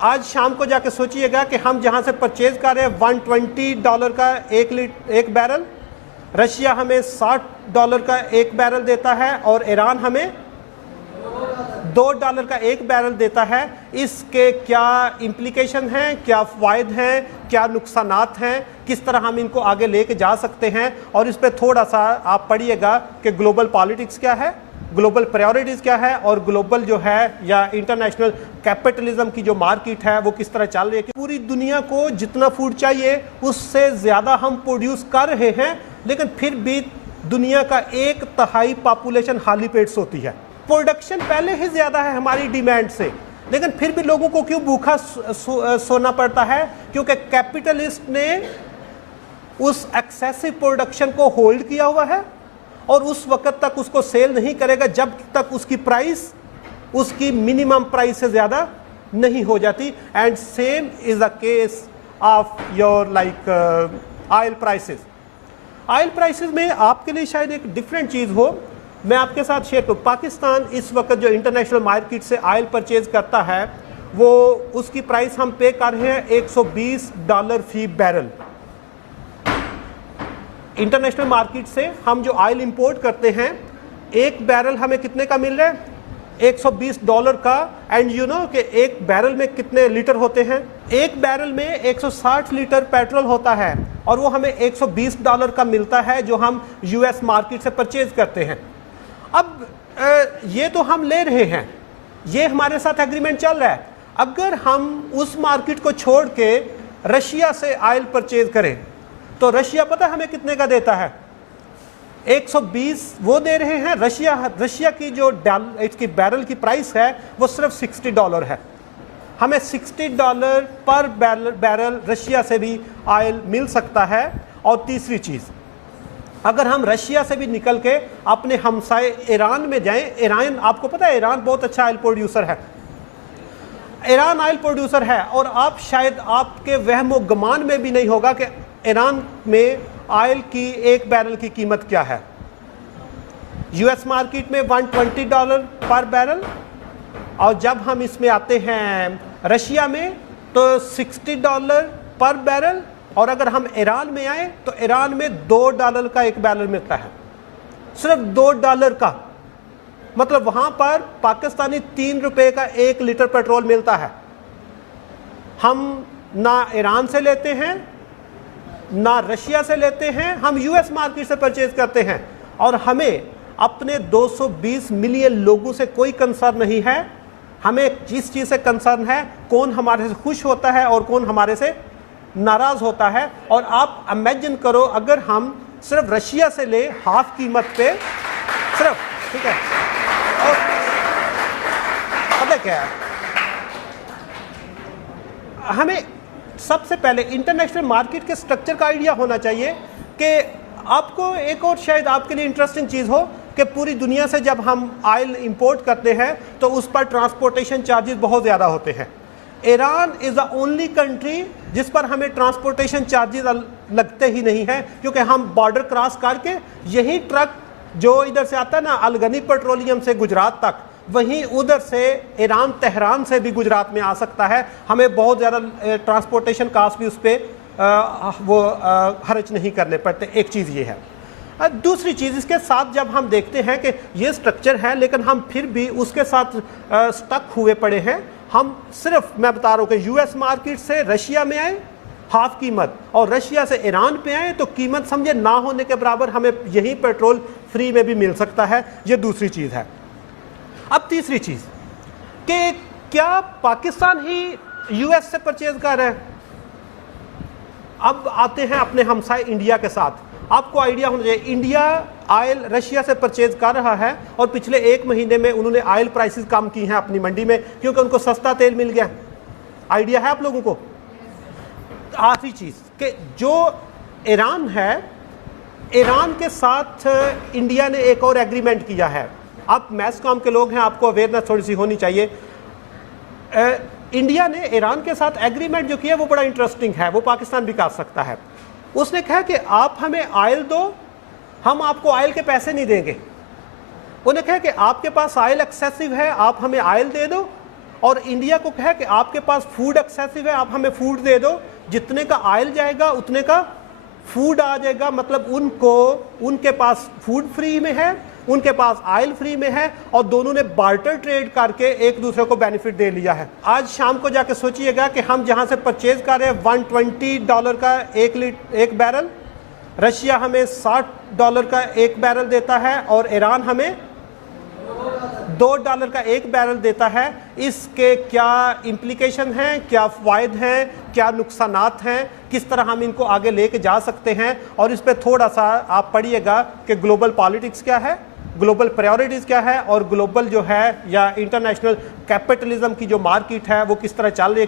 आज शाम को जाके सोचिएगा कि हम जहां से परचेज कर रहे हैं $120 का एक बैरल, रशिया हमें $60 का एक बैरल देता है और ईरान हमें $2 का एक बैरल देता है। इसके क्या इम्प्लीकेशन हैं, क्या फ़ायदे हैं, क्या नुकसानात हैं, किस तरह हम इनको आगे लेके जा सकते हैं, और इस पर थोड़ा सा आप पढ़िएगा कि ग्लोबल पॉलिटिक्स क्या है, ग्लोबल प्रायोरिटीज़ क्या है, और ग्लोबल जो है या इंटरनेशनल कैपिटलिज्म की जो मार्केट है वो किस तरह चल रही है। कि पूरी दुनिया को जितना फूड चाहिए उससे ज़्यादा हम प्रोड्यूस कर रहे हैं, लेकिन फिर भी दुनिया का 1/3 पॉपुलेशन खाली पेट सोती है। प्रोडक्शन पहले ही ज़्यादा है हमारी डिमांड से, लेकिन फिर भी लोगों को क्यों भूखा सोना पड़ता है? क्योंकि कैपिटलिस्ट ने उस एक्सेसिव प्रोडक्शन को होल्ड किया हुआ है और उस वक्त तक उसको सेल नहीं करेगा जब तक उसकी प्राइस उसकी मिनिमम प्राइस से ज़्यादा नहीं हो जाती। And same is the case of your like oil prices. Oil prices में आपके लिए शायद एक डिफरेंट चीज़ हो, मैं आपके साथ शेयर करूँ। पाकिस्तान इस वक्त जो इंटरनेशनल मार्केट से ऑयल परचेज करता है वो उसकी प्राइस हम पे कर रहे हैं $120 फी बैरल। इंटरनेशनल मार्केट से हम जो ऑयल इंपोर्ट करते हैं एक बैरल हमें कितने का मिल रहा है? $120 का। एंड यू नो कि एक बैरल में कितने लीटर होते हैं? एक बैरल में 160 लीटर पेट्रोल होता है और वो हमें $120 का मिलता है जो हम यूएस मार्केट से परचेज करते हैं। अब ये तो हम ले रहे हैं, ये हमारे साथ एग्रीमेंट चल रहा है। अगर हम उस मार्केट को छोड़ के रशिया से ऑयल परचेज करें तो रशिया पता हमें कितने का देता है? 120 वो दे रहे हैं। रशिया की जो इसकी बैरल की प्राइस है वो सिर्फ $60 है। हमें $60 पर बैरल रशिया से भी ऑयल मिल सकता है। और तीसरी चीज़, अगर हम रशिया से भी निकल के अपने हमसाए ईरान में जाएं, ईरान आपको पता है ईरान बहुत अच्छा ऑयल प्रोड्यूसर है, ईरान ऑयल प्रोड्यूसर है, और आप शायद आपके वहमो गुमान में भी नहीं होगा कि ईरान में ऑयल की एक बैरल की कीमत क्या है। यूएस मार्केट में $120 पर बैरल, और जब हम इसमें आते हैं रशिया में तो $60 पर बैरल, और अगर हम ईरान में आए तो ईरान में $2 का एक बैरल मिलता है, सिर्फ $2 का। मतलब वहां पर पाकिस्तानी ₹3 का 1 लीटर पेट्रोल मिलता है। हम ना ईरान से लेते हैं ना रशिया से लेते हैं, हम यूएस मार्केट से परचेज करते हैं, और हमें अपने 220 मिलियन लोगों से कोई कंसर्न नहीं है। हमें जिस चीज़ से कंसर्न है कौन हमारे से खुश होता है और कौन हमारे से नाराज़ होता है। और आप इमेजिन करो अगर हम सिर्फ रशिया से ले हाफ कीमत पे सिर्फ, ठीक है, और पता क्या है, हमें सबसे पहले इंटरनेशनल मार्केट के स्ट्रक्चर का आइडिया होना चाहिए। कि आपको एक और शायद आपके लिए इंटरेस्टिंग चीज़ हो कि पूरी दुनिया से जब हम ऑयल इंपोर्ट करते हैं तो उस पर ट्रांसपोर्टेशन चार्जेस बहुत ज़्यादा होते हैं। Iran is the only country जिस पर हमें ट्रांसपोर्टेशन चार्जेस लगते ही नहीं हैं, क्योंकि हम बॉर्डर क्रॉस करके यही ट्रक जो इधर से आता है ना अलगनी पेट्रोलियम से गुजरात तक, वहीं उधर से ईरान तेहरान से भी गुजरात में आ सकता है। हमें बहुत ज़्यादा ट्रांसपोर्टेशन कास्ट भी उस पर वो खर्च नहीं करने पड़ते। एक चीज़ ये है। दूसरी चीज़, इसके साथ जब हम देखते हैं कि ये स्ट्रक्चर है लेकिन हम फिर भी उसके साथ स्टक हुए पड़े हैं। हम सिर्फ, मैं बता रहा हूँ कि यूएस मार्केट से रशिया में आए हाफ कीमत, और रशिया से ईरान पे आए तो कीमत समझे ना होने के बराबर हमें यही पेट्रोल फ्री में भी मिल सकता है। ये दूसरी चीज़ है। अब तीसरी चीज़ कि क्या पाकिस्तान ही यूएस से परचेज कर रहा है? अब आते हैं अपने हमसाए इंडिया के साथ। आपको आइडिया होना चाहिए, इंडिया ऑयल रशिया से परचेज कर रहा है और पिछले 1 महीने में उन्होंने ऑयल प्राइसेस कम की हैं अपनी मंडी में, क्योंकि उनको सस्ता तेल मिल गया। आइडिया है आप लोगों को? आखिरी चीज़ कि जो ईरान है, ईरान के साथ इंडिया ने एक और एग्रीमेंट किया है। आप मैसकॉम के लोग हैं, आपको अवेयरनेस थोड़ी सी होनी चाहिए। इंडिया ने ईरान के साथ एग्रीमेंट जो किया वो बड़ा इंटरेस्टिंग है, वो पाकिस्तान भी कर सकता है। उसने कहा कि आप हमें ऑयल दो, हम आपको ऑयल के पैसे नहीं देंगे। उन्हें कहा कि आपके पास ऑयल एक्सेसिव है, आप हमें ऑयल दे दो और इंडिया को कहे कि आपके पास फूड एक्सेसिव है, आप हमें फूड दे दो, जितने का ऑयल जाएगा उतने का फूड आ जाएगा। मतलब उनके पास फूड फ्री में है, उनके पास ऑयल फ्री में है, और दोनों ने बार्टर ट्रेड करके एक दूसरे को बेनिफिट दे लिया है। आज शाम को जाके सोचिएगा कि हम जहां से परचेज कर रहे हैं $120 का एक बैरल, रशिया हमें $60 का एक बैरल देता है, और ईरान हमें $2 का एक बैरल देता है। इसके क्या इम्प्लीकेशन हैं, क्या फ़ायदे हैं, क्या नुकसानात हैं, किस तरह हम इनको आगे लेके जा सकते हैं, और इस पे थोड़ा सा आप पढ़िएगा कि ग्लोबल पॉलिटिक्स क्या है, ग्लोबल प्रायोरिटीज़ क्या है, और ग्लोबल जो है या इंटरनेशनल कैपिटलिज्म की जो मार्केट है वो किस तरह चल रही है,